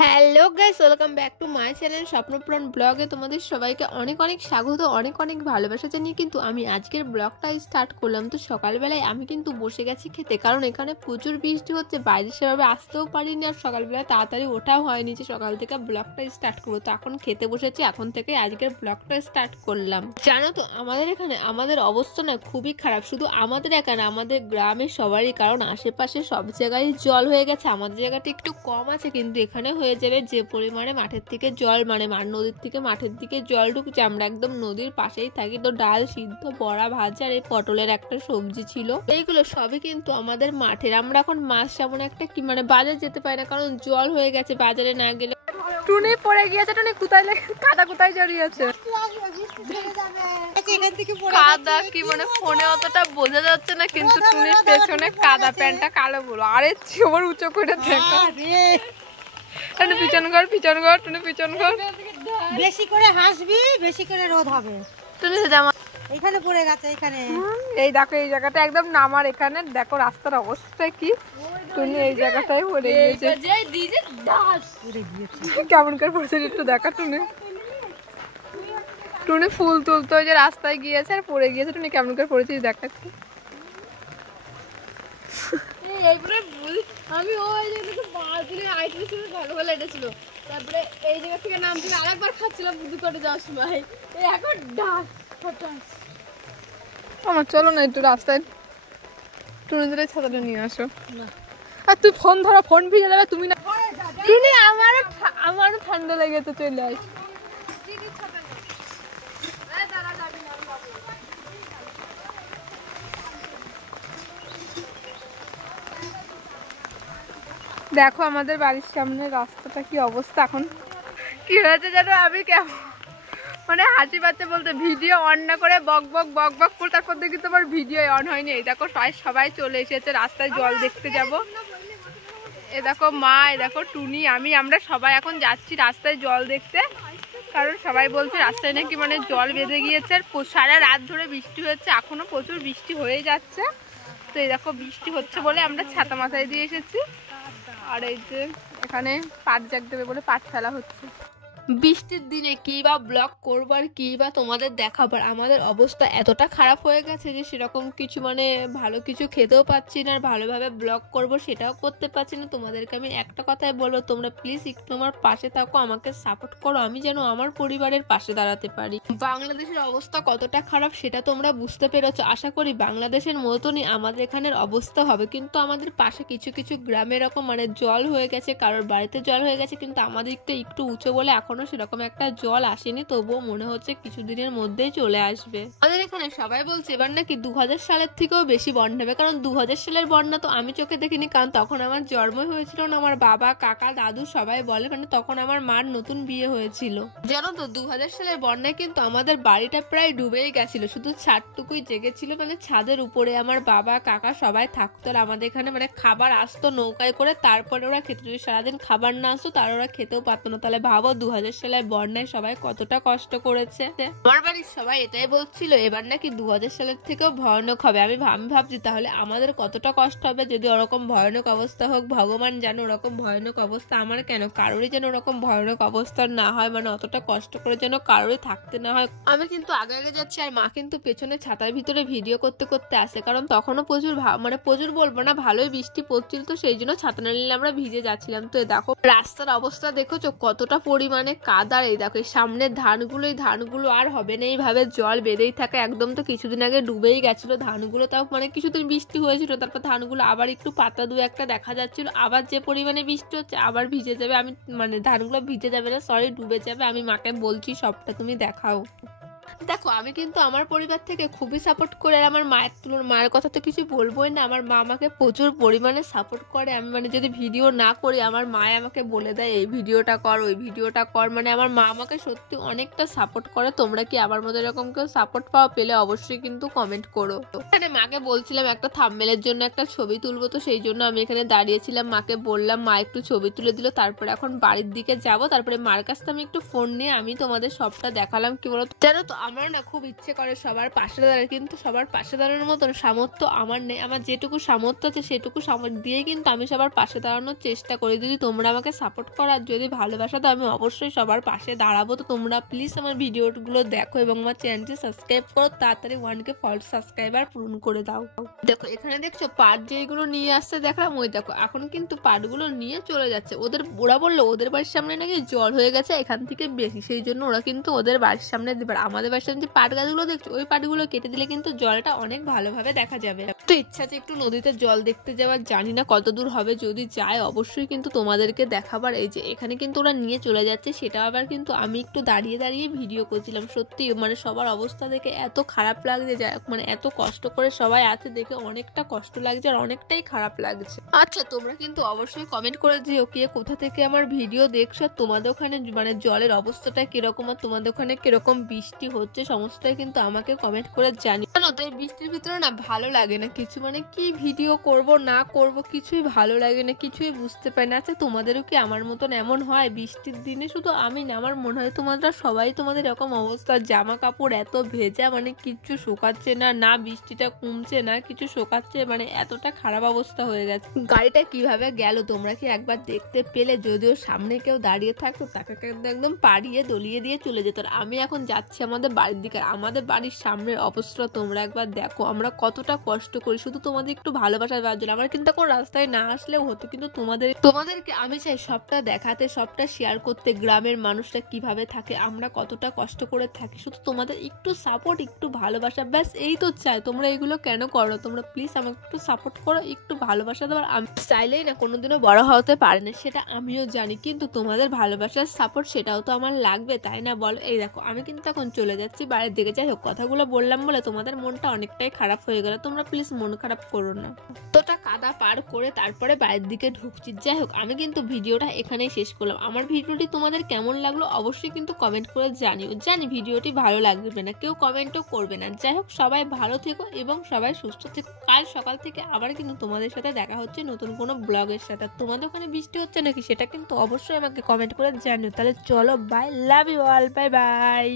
Hello guys, welcome back to my channel Swapnapuran ব্লগে তোমাদের সবাইকে অনেক অনেক স্বাগত, অনেক অনেক ভালোবাসা জানিয়ে কিন্তু আমি আজকের ব্লগটা স্টার্ট করলাম। তো সকালবেলায় আমি কিন্তু বসে গেছি খেতে, কারণ এখানে প্রচুর বৃষ্টি হচ্ছে, বাইরে সেভাবে আসতেও পারিনি, আর সকালবেলায় তাড়াতাড়ি ওঠাও হয়নি যে সকাল থেকে ব্লগটা স্টার্ট করবো। তো এখন খেতে বসেছি, এখন থেকে আজকের ব্লগটা স্টার্ট করলাম। জানো তো আমাদের এখানে আমাদের অবস্থা না খুবই খারাপ, শুধু আমাদের এখানে আমাদের গ্রামের সবারই, কারণ আশেপাশে সব জায়গায় জল হয়ে গেছে। আমাদের জায়গাটা একটু কম আছে, কিন্তু এখানে হয়ে যাবে যে পরিমাণে মাঠের থেকে জল, মানে নদীর থেকে মাঠের দিকে জল ঢুকছে। আমরা একদম নদীর পাশেই থাকি, তো ডাল সিদ্ধ, বড়া ভাজা আর এই পটলের একটা সবজি ছিল, এইগুলো সবই কিন্তু আমাদের মাঠের। আমরা এখন মাছ তেমন একটা কি বাজার যেতে পারি না, কারণ জল হয়ে গেছে। বাজারে না গেলে টুনি পড়ে গিয়েছে, টুনি কোথায় কাদা কোথায় জড়িয়েছে, কাদা কি ফোনে অতটা বোঝা যাচ্ছে না, কিন্তু টুনির পেছনে কাদা, প্যান্টটা কালো বলো, আরে ছোবর উঁচু করে দেখা, পিছন ঘর টুনি পিছন ঘর। বেশি করে হাসবি, বেশি করে রোদ হবে। টুনি জামা এখানে পড়ে গেছে, এখানে এই দেখো, এই জায়গাটা একদম নামার, এখানে দেখো রাস্তার অবস্থা কি। টুনি এই জায়গাটাই পড়ে গিয়েছে, কেমন করে পড়েছে একটু দেখা। টুনি ফুল তুলতে ওই যে রাস্তায় গিয়েছে আর পড়ে গিয়েছে। টুনি কেমন করে পড়েছিস দেখাচ্ছি। আমি ওই জায়গাটা বাজলে আইটির ছিল, ভালো ভালো এটেছিল, তারপরে এই জায়গা থেকে নামছিল, আরেকবার খাচ্ছিলাম বুদ্ধি করে যাওয়ার সময়। এই এখন ডাক আমার, চলো না একটু রাস্তায় টুনি ধরে ছাতাটা নিয়ে আসো। আর তুই ফোন ধরো, ফোন ভিজে যাবে। তুমি না টুনি, আমারও ঠান্ডা লেগেছে, চলে আস। দেখো আমাদের বাড়ির সামনে রাস্তাটা কি অবস্থা। এখন কি হয়েছে জানো, আমি কেমন হাসি পাচ্ছে বলতে, ভিডিও অন না করে বক বক করে, তারপর দেখি তোমার ভিডিও অন হয়নি। এই দেখো সবাই চলে এসেছে, রাস্তায় জল দেখতে যাব। এ দেখো মা, এ দেখো টুনি, আমরা সবাই এখন যাচ্ছি রাস্তায় জল দেখতে, কারণ সবাই বলছে রাস্তায় নাকি জল বেঁধে গিয়েছে। আর সারা রাত ধরে বৃষ্টি হচ্ছে, এখনো প্রচুর বৃষ্টি হয়ে যাচ্ছে। তো এই দেখো বৃষ্টি হচ্ছে বলে আমরা ছাতা মাথায় দিয়ে এসেছি। আর এই যে এখানে পাট জাগ দেবে বলে পাট ফেলা হচ্ছে। বৃষ্টির দিনে কি বা ব্লগ করবো আর কি বা তোমাদের দেখাবার, আমাদের অবস্থা এতটা খারাপ হয়ে গেছে যে সেরকম কিছু ভালো কিছু খেতেও পাচ্ছি না, আর ভালোভাবে ব্লগ করব সেটাও করতে পারছি না। তোমাদেরকে আমি একটা কথাই বলবো, তোমরা প্লিজ একটু আমার পাশে থাকো, আমাকে সাপোর্ট করো, আমি যেন আমার পরিবারের পাশে দাঁড়াতে পারি। বাংলাদেশের অবস্থা কতটা খারাপ সেটা তোমরা বুঝতে পেরেছো। আশা করি বাংলাদেশের মতনই আমাদের এখানের অবস্থা হবে, কিন্তু আমাদের পাশে কিছু কিছু গ্রামে এরকম জল হয়ে গেছে, কারোর বাড়িতে জল হয়ে গেছে, কিন্তু আমাদের একটু উঁচু বলে এখনো সেরকম একটা জল আসেনি। তবুও মনে হচ্ছে কিছুদিনের মধ্যেই চলে আসবে। আমাদের এখানে সবাই বলছে এবার নাকি 2000 সালের থেকেও বেশি বন্যা হবে, কারণ 2000 সালের বন্যা তো আমি চোখে দেখিনি, কারণ তখন আমার জন্মই হয়েছিল না। আমার বাবা, কাকা, দাদু সবাই বলে, তখন আমার মার নতুন বিয়ে হয়েছিল। জানো তো 2000 সালের বন্যায় কিন্তু আমাদের বাড়িটা প্রায় ডুবেই গেছিল, শুধু ছাদটুকুই জেগেছিল, ছাদের উপরে আমার বাবা, কাকা সবাই থাকতো। আর আমাদের এখানে খাবার আসতো নৌকায় করে, তারপরে ওরা খেতে, যদি সারাদিন খাবার না আসতো তার ওরা খেতেও পারতো না। তাহলে ভাবো 2000 সালের বন্যায় সবাই কতটা কষ্ট করেছে। আমার বাড়ির সবাই এটাই বলছিল এবার নাকি 2000 সালের থেকেও ভয়ানক হবে। আমি ভাবছি তাহলে আমাদের কতটা কষ্ট হবে যদি ওরকম ভয়ানক অবস্থা হোক। ভগবান জানো ওরকম ভয়ানক অবস্থা আমার কেন, কারোরই যেন ওরকম ভয়ানক অবস্থা না হয়, অতটা কষ্ট করে যেন কারোরই থাকতে না হয়। আমি কিন্তু আগে যাচ্ছি, আর মা কিন্তু পেছনে ছাতার ভিতরে ভিডিও করতে করতে আসে, কারণ তখনও প্রচুর প্রচুর বলবো না, ভালোই বৃষ্টি পড়ছিল, তো সেই জন্য ছাতা না নিলে আমরা ভিজে যাচ্ছিলাম। তো দেখো রাস্তার অবস্থা দেখেছো কতটা পরিমাণে কাদা। এই দেখো সামনের ধানগুলো আর হবে না, এইভাবে জল বেঁধেই থাকে একদম। তো কিছুদিন আগে ডুবেই গেছিল ধানগুলো, তাও কিছুদিন বৃষ্টি হয়েছিল, তারপর ধানগুলো আবার একটু পাতা দু একটা দেখা যাচ্ছিল, আবার যে পরিমাণে বৃষ্টি হচ্ছে আবার ভিজে যাবে। আমি ধানগুলো ভিজে যাবে না, সরি ডুবে যাবে। আমি মাকে বলছি সবটা তুমি দেখাও। দেখো আমি কিন্তু আমার পরিবার থেকে খুবই সাপোর্ট করে, আর আমার মায়ের কথা তো কিছু বলবোই না। আমার মা আমাকে প্রচুর পরিমাণে সাপোর্ট করে। আমি যদি ভিডিও না করি, আমার মা আমাকে বলে দেয় এই ভিডিওটা কর, ওই ভিডিওটা কর। আমার মা আমাকে সত্যি অনেকটা সাপোর্ট করে। তোমরা কি আমার মতো এরকম কেউ সাপোর্ট পাও, পেলে অবশ্যই কিন্তু কমেন্ট করো। এখানে মাকে বলছিলাম একটা থাম্বনেলের জন্য একটা ছবি তুলবো, তো সেই জন্য আমি এখানে দাঁড়িয়েছিলাম, মাকে বললাম, মা একটু ছবি তুলে দিল। তারপরে এখন বাড়ির দিকে যাব, তারপরে মার কাছ থেকে আমি একটু ফোন নিয়ে আমি তোমাদের সবটা দেখালাম। কি বলো জানো তো তো আমার না খুব ইচ্ছে করে সবার পাশে দাঁড়ায়, কিন্তু সবার পাশে দাঁড়ানোর মতন সামর্থ্য আমার নেই। আমার যেটুকু সামর্থ্য আছে সেটুকু সামর্থ্য দিয়ে কিন্তু আমি সবার পাশে দাঁড়ানোর চেষ্টা করি। যদি তোমরা আমাকে সাপোর্ট করো আর যদি ভালোবাসা তো আমি অবশ্যই সবার পাশে দাঁড়াবো। তো তোমরা প্লিজ আমার ভিডিওগুলো দেখো এবং আমার চ্যানেলটি সাবস্ক্রাইব করো, তাড়াতাড়ি 1K ফলোয়ার সাবস্ক্রাইবার পূরণ করে দাও। দেখো এখানে দেখছো পাট যেগুলো নিয়ে আসছে দেখলাম, ওই দেখো এখন কিন্তু পাটগুলো নিয়ে চলে যাচ্ছে। ওরা বললো ওদের বাড়ির সামনে নাকি জল হয়ে গেছে এখান থেকে বেশি, সেই জন্য ওরা কিন্তু ওদের বাড়ির সামনে দেবে। আমাদের বাড়ির সামনে যে পাট গাছগুলো দেখছো ওই পাটগুলো কেটে দিলে কিন্তু জলটা অনেক ভালোভাবে দেখা যাবে। তো ইচ্ছা আছে একটু নদীতে জল দেখতে যাওয়ার, জানি না কত দূর হবে, যদি যায় অবশ্যই কিন্তু তোমাদেরকে দেখাবার। এই যে এখানে কিন্তু ওরা নিয়ে চলে যাচ্ছে, সেটা আবার কিন্তু আমি একটু দাঁড়িয়ে দাঁড়িয়ে ভিডিও করছিলাম। সত্যি মানে সবার অবস্থা দেখে এত খারাপ লাগছে, মানে এত কষ্ট করে সবাই আছে দেখে অনেকটা কষ্ট লাগছে আর অনেকটাই খারাপ লাগছে। আচ্ছা তোমরা কিন্তু অবশ্যই কমেন্ট করে দিও কে কোথা থেকে আমার ভিডিও দেখছো, তোমাদের ওখানে মানে জলের অবস্থাটা কিরকম আর তোমাদের ওখানে কিরকম বৃষ্টি হচ্ছে, সমস্তটাই কিন্তু আমাকে কমেন্ট করে জানি। জানো তো এই বৃষ্টির ভিতরে না ভালো লাগে না কিছু, মানে কি ভিডিও করব না করব কিছুই ভালো লাগে না, কিছুই বুঝতে পারি না। আচ্ছা তোমাদেরও কি আমার মতন এমন হয় বৃষ্টির দিনে? শুধু আমি না, আমার মনে হয় তোমরা সবাই তোমাদের এরকম অবস্থা, জামা কাপড় এত ভেজা, মানে কিচ্ছু শোকাচ্ছে না, না বৃষ্টিটা কমছে না কিছু শোকাচ্ছে, মানে এতটা খারাপ অবস্থা হয়ে গেছে। গাড়িটা কিভাবে গেল তোমরা কি একবার দেখতে পেলে? যদিও সামনে কেউ দাঁড়িয়ে থাকতো তাকে একদম পাড়িয়ে দলিয়ে দিয়ে চলে যেত। আর আমি এখন যাচ্ছি আমাদের বাড়ির দিকে, আমাদের বাড়ির সামনের অবস্থা তোমরা একবার দেখো, আমরা কতটা কষ্ট করি শুধু তোমাদের একটু ভালোবাসা দেওয়ার জন্য। আমার কিন্তু এখন রাস্তায় না আসলেও হতো, কিন্তু তোমাদেরকে আমি চাই সবটা দেখাতে, সবটা শেয়ার করতে, গ্রামের মানুষরা কিভাবে থাকে, আমরা কতটা কষ্ট করে থাকি, শুধু তোমাদের একটু সাপোর্ট একটু ভালোবাসা, ব্যাস এই তো চাই। তোমরা এগুলো কেন করো? তোমরা প্লিজ আমাকে একটু সাপোর্ট করো, একটু ভালোবাসা দেওয়ার। আমি চাইলেই না কোনোদিনও বড় হতে পারে না, সেটা আমিও জানি, কিন্তু তোমাদের ভালোবাসার সাপোর্ট সেটাও তো আমার লাগবে, তাই না বলো? এই দেখো আমি কিন্তু এখন চলে যাচ্ছি বাড়ির দিকে। যাই হোক কথাগুলো বললাম বলে তোমাদের মনটা অনেকটাই খারাপ হয়ে গেল, তোমরা প্লিজ মন খারাপ করো না। তোটা কাদা পার করে তারপরে বাড়ির দিকে ঢুকছি। যাই হোক আমি কিন্তু ভিডিওটা এখানেই শেষ করলাম। আমার ভিডিওটি তোমাদের কেমন লাগলো অবশ্যই কিন্তু কমেন্ট করে জানিও। জানি ভিডিওটি ভালো লাগবে না, কেউ কমেন্টও করবে না। যাই হোক সবাই ভালো থেকো এবং সবাই সুস্থ থেকো। কাল সকাল থেকে আবার কিন্তু তোমাদের সাথে দেখা হচ্ছে নতুন কোনো ব্লগের সাথে। তোমাদের ওখানে বৃষ্টি হচ্ছে নাকি সেটা কিন্তু অবশ্যই আমাকে কমেন্ট করে জানিও। তাহলে চলো bye, love you all, bye by.